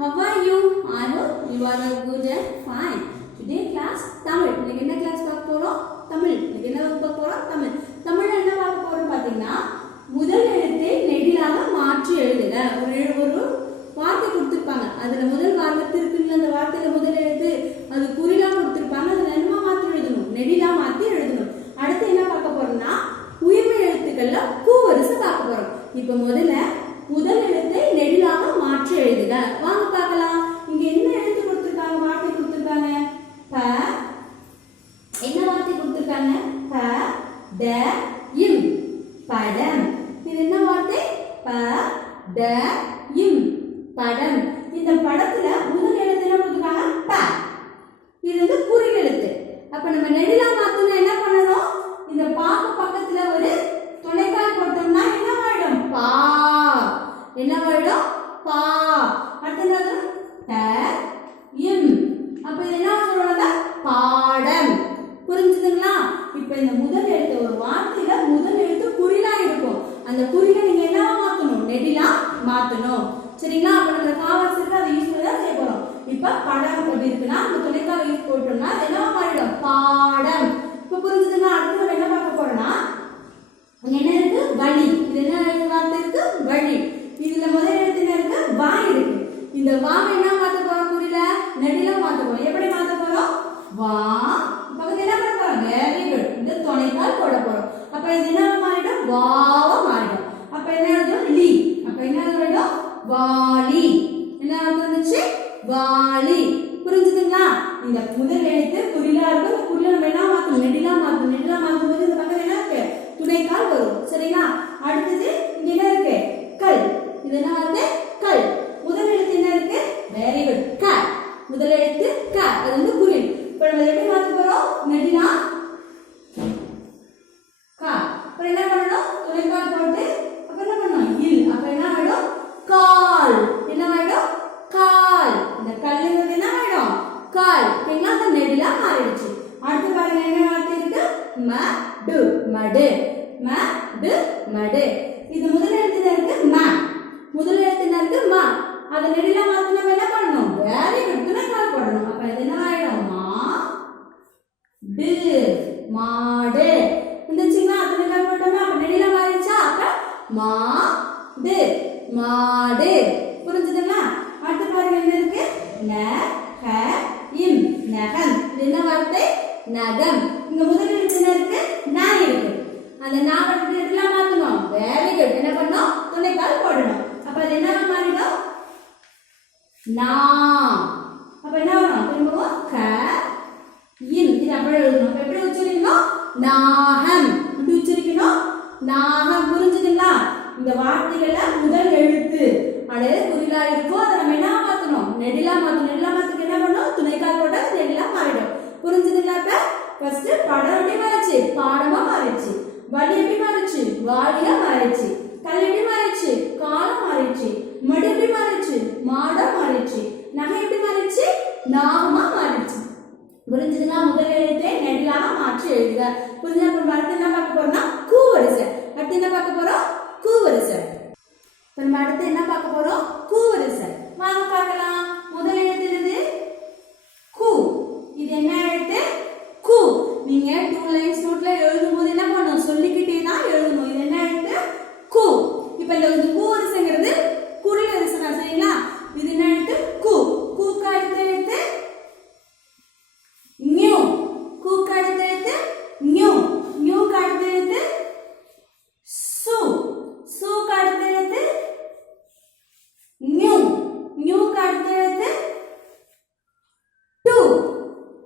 How are you? I hope you are good and fine. Today class Tamil. இன்னைக்கு என்ன class பார்க்க போறோம்? தமிழ். இன்னைக்கு என்ன பார்க்க போறோம்? தமிழ். தமிழ்ல என்ன பார்க்க போறோம் பாத்தீங்கன்னா முதல் எழுத்தை நெடிலாக மாற்றி எழுதுக. ஒரு வார்த்தை கொடுத்திருப்பாங்க. அதுல முதல் வார்த்தை இருக்குல்ல அந்த வார்த்தையில முதல் எழுத்து அது குறிலா கொடுத்திருப்பாங்க. அதுல என்னமா மாத்தி எழுதணும்? நெடிலா மாத்தி எழுதணும். அடுத்து என்ன பார்க்க போறோம்னா உயிர்மை எழுத்துக்கள்ல கூ வரிசை பார்க்க போறோம். இப்போ முதல்ல முதல் எழுத்தை நெடிலாக மாற்றி எழுதுக. வாங்க பார்க்கலாம். இங்க என்ன எழுத்து கொடுத்திருக்காங்க? வார்த்தை கொடுத்திருக்காங்க. ப என்ன வார்த்தை கொடுத்திருக்காங்க? ப ட இம் படம். இது என்ன வார்த்தை? ப ட இம் படம். இந்த படத்துல முதல் எழுத்து என்ன கொடுத்திருக்காங்க? ப. இது வந்து குறில் எழுத்து. அப்ப நம்ம நெடிலா மாத்தணும் என்ன பண்ணணும்? இந்த பாக்கு பக்கத்துல ஒரு துணைக்கால் போட்டோம்னா என்ன ஆயிடும்? பா. என்ன ஆயிடும்? பா. அடுத்து ட இம். அப்ப இது என்ன சொல்றாங்க? பாடம். புரிஞ்சுதுங்களா? இப்ப இந்த முதல் எழுத்து ஒரு வார்த்தையில முதல் எழுத்து குறிலா இருக்கும். அந்த குறில நீங்க என்ன மாத்தணும்? நெடிலா மாத்தணும். சரிங்களா? அப்ப நம்ம காவல்சிக்கு அதை யூஸ் பண்ணி தான் செய்ய போறோம். இப்ப படம் எப்படி இருக்குன்னா அந்த துணைக்கால் யூஸ் போட்டோம்னா என்ன மாறிடும்? பாடம். இப்ப புரிஞ்சுதுங்களா? அடுத்து நம்ம என்ன பார்க்க போறோம்னா என்ன இருக்கு? வழி. இது என்ன வார்த்தை இருக்கு? வழி. இதுல முதல் எழுத்து என்ன இருக்கு? வா இருக்கு. இந்த வாவை என்ன மாத்த போறோம்? குறில நெடிலா மாத்த போறோம். எப்படி மாத்த போறோம்? வா பக்கத்துல என்ன பண்ண போறோம்? Very good. இந்த துணைக்கால் போட போறோம். அப்ப இது என்ன மாறிடும்? வாவா மாறிடும். அப்ப என்ன எழுதும்? லி. அப்ப என்ன எழுதும்? வாளி. என்ன வந்துச்சு? வாளி. புரிஞ்சுதுங்களா? இந்த முதல் எழுத்து குறிலா இருக்கு. இந்த குறில நம்ம என்ன மாத்தணும்? நெடிலா மாத்தணும். நெடிலா மாத்தும் போது இந்த பக்கம் என்ன இருக்கு? துணைக்கால் வரும். சரிங்களா? அடுத்தது இங்க என்ன இருக்கு? கல். இது என்ன வார்த்தை? கல். முதல் எழுத்து என்ன இருக்கு? Very good. க. முதல் எழுத்து க. அது வந்து குறில். இப்ப நம்ம எப்படி மாத்த போறோம்? நெடிலா க. அப்ப என்ன பண்ணணும்? துணைக்கால் போட்டு அப்ப என்ன பண்ணணும்? இல். அப்ப என்ன ஆயிடும்? கால். என்ன ஆயிடும்? கால். இந்த கல்லுங்கிறது என்ன ஆயிடும்? கால். சரிங்களா? அந்த நெடிலா மாறிடுச்சு. அடுத்து பாருங்க என்ன வார்த்தை இருக்கு? மடு. மடு. மடு. மடு. இது முதல் எழுத்து இருக்கு ம. முதல் எழுத்து என்ன இருக்கு? ம. அத நெடிலா மாத்தி நம்ம என்ன பண்ணணும்? Very good. துணைக்கால் போடணும். அப்ப இது என்ன ஆயிடும்? மா டு. மாடு. வந்துச்சுங்களா? துணைக்கால் போட்டோம்னா அப்ப நெடிலா மாறிடுச்சா? அப்ப மா டு. மாடு. புரிஞ்சுதுங்களா? அடுத்து பாருங்க என்ன இருக்கு? ந ஹ இம் நகம். இது என்ன வார்த்தை? நகம். இங்க முதல் எழுத்து என்ன இருக்கு? நா இருக்கு. அந்த நா படத்தை எல்லாம் மாத்தணும். Very good. என்ன பண்ணணும்? துணைக்கால் போடணும். அப்ப அது என்ன மாறிடும்? நா. அப்ப என்ன வரும்? திரும்பவும் க இம். இது அப்படியே எழுதணும். அப்ப எப்படி உச்சரிக்கணும்? நாகம். எப்படி உச்சரிக்கணும்? நாகம். புரிஞ்சுதுங்களா? இந்த வார்த்தைகள்ல முதல் எழுத்து அது குறிலா இருக்கும். அதை நம்ம என்ன மாத்தணும்? நெடிலா மாத்தணும். நெடிலா மாத்துக்கு என்ன பண்ணணும்? துணைக்கால் போட்டா நெடிலா மாறிடும். புரிஞ்சுதுங்களா? இப்ப ஃபர்ஸ்ட் படம் எப்படி மாறிச்சு? பாடமா மாறிடுச்சு. வழி எப்படி மாறிச்சு? வாளியா மாறிடுச்சு. கல் எப்படி மாறிடுச்சு? காலம் மாறிடுச்சு. மடி எப்படி மாறிடுச்சு? மாடா மாறிடுச்சு. நகை எப்படி மாறிடுச்சு? நாகமா மாறிடுச்சு. புரிஞ்சுதுங்களா? முதல் எழுத்தை நெடிலாக மாற்றி எழுதுக. புரிஞ்சு நம்ம அடுத்து என்ன பார்க்க போறோம்னா கூ வரிசை. அடுத்து என்ன பார்க்க போறோம்? கூ வரிசை. நம்ம அடுத்து என்ன பார்க்க போறோம்? கூ வரிசை. வாங்க பார்க்கலாம். முதல் எழுத்து என்னது? கூ. இது என்ன எழுத்து? கூ. நீங்க 2 லைன்ஸ் நோட்ல எழுதும்போது என்ன பண்ணணும்? சொல்லிக்கிட்டே தான் எழுதணும். இது என்ன எழுத்து? கூ. இப்போ இந்த கூ வரிசைங்கிறது குறில் வரிசை தான். சரிங்களா? இது என்ன எழுத்து? கூ. கூக்கு அடுத்த எழுத்து நியூ. கூக்கு அடுத்த எழுத்து நியூ. நியூக்கு அடுத்த எழுத்து சு. சுக்கு அடுத்த எழுத்து நியூ. நியூக்கு அடுத்த எழுத்து டு.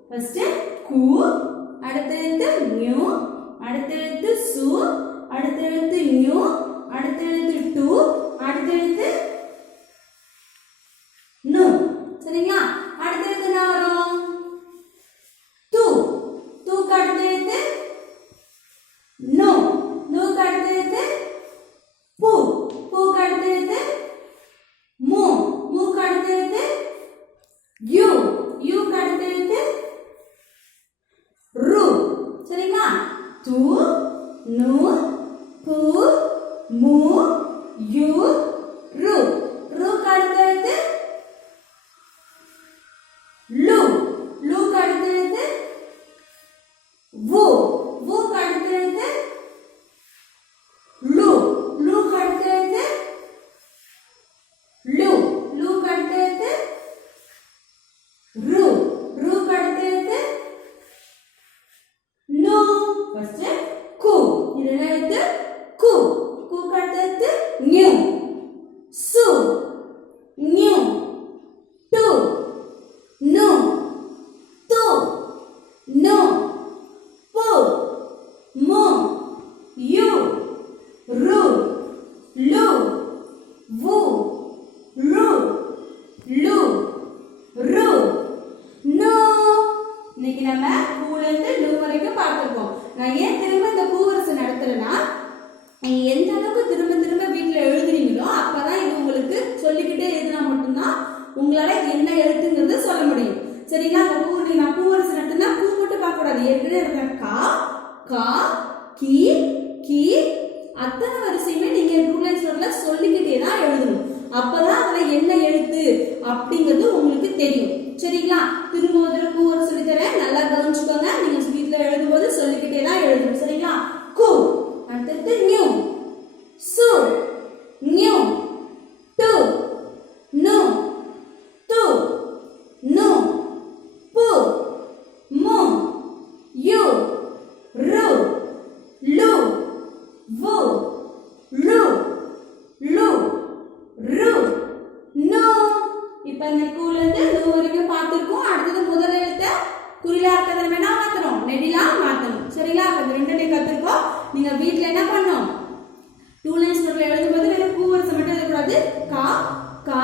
ஃபர்ஸ்ட் கூ, அடுத்த எழுத்து நியூ, அடுத்த எழுத்து சு, அடுத்த எழுத்து நியூ, அடுத்த எழுத்து டு, அடுத்த எழுத்து நு. சரிங்களா? அடுத்த எழுத்து என்ன வரும்? து. துக்கு அடுத்த எழுத்து நு. நுக்கு அடுத்த எழுத்து பு. புக்கு அடுத்த எழுத்து மு. முக்கு அடுத்த எழுத்து யு. யுக்கு அடுத்த எழுத்து ரு. சரிங்களா? து, நு, பு, மு, யு, ரு. ருக்கு அடுத்த எழுத்து உங்களால என்ன எழுத்துங்கிறது சொல்ல முடியும். சரிங்களா? அந்த பூ நான் பூவரசு நடத்தினா பூ மட்டும் பார்க்க கூடாது. ஏற்கனவே இருக்கிற கா கா கி கி அத்தனை வரிசையுமே நீங்க டூ லைன்ஸ் நோட்ல சொல்லிக்கிட்டே தான் எழுதணும். அப்பதான் அதுல என்ன எழுத்து அப்படிங்கிறது உங்களுக்கு தெரியும். சரிங்களா? திரும்ப ஒரு தடவை பூ வர சொல்லி தரேன், நல்லா கவனிச்சுக்கோங்க. நீங்க வீட்ல எழுதும்போது சொல்லிக்கிட்டே தான் எழுதணும். சரிங்களா? கு, அடுத்தது நியூ, சு, நியூ, டு, நு, து, நு, பு, மு, யு, ரு, லு, வு, ரு, லு, ரு, நு. இப்ப இந்த கூல இருந்து லு வரைக்கும் பார்த்திருக்கோம். அடுத்தது முதல் எழுத்தை குறிலா இருக்கிறத வேணா மாத்தணும், நெடிலா மாத்தணும். சரிங்களா? அப்ப இந்த ரெண்டு கத்துருக்கோம். நீங்க வீட்ல என்ன பண்ணணும், டூ லைன்ஸ் நோட்ல எழுதும்போது வெறும் பூ வரிசை மட்டும் எழுதக்கூடாது. கா கா